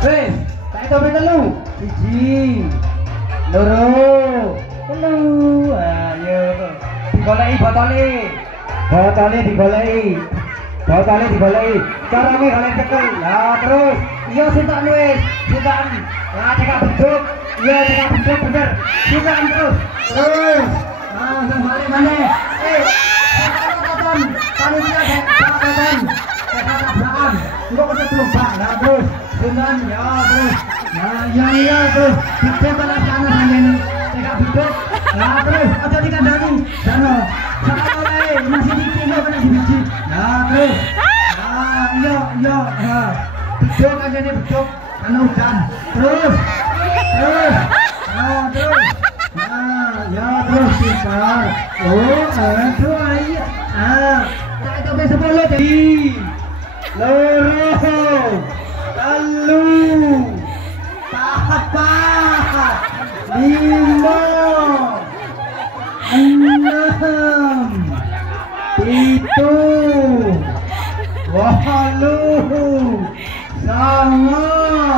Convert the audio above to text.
Wes, tak itu telu. Siji. Loro. Telu. Ayo. Digoleki botole. Botole digoleki. Botole digoleki. Carane kalian cekel. Lah terus. Iya sintak wis. Sintak. Lah cekak beduk. Iya cekak beduk bener. Sintak terus. Terus. Nah, balik mana? Kapan? Panitia kapan? Kapan? Enggak bisa terbang. Nah terus. Sintak ya terus. Nah ya terus. Beduk kalau sana hanya ini. Cekak beduk. Nah terus. Aja dikandani. Sana. Masih dikit lo kan biji. Nah terus. Iya. Beduk aja nih beduk. Karena hujan. Terus. Terus. Ya terus tikar. Aduh iya. Tak sampai 10 jadi. Loro. Telu. Papat. 5. 6. Itu. 8. 9.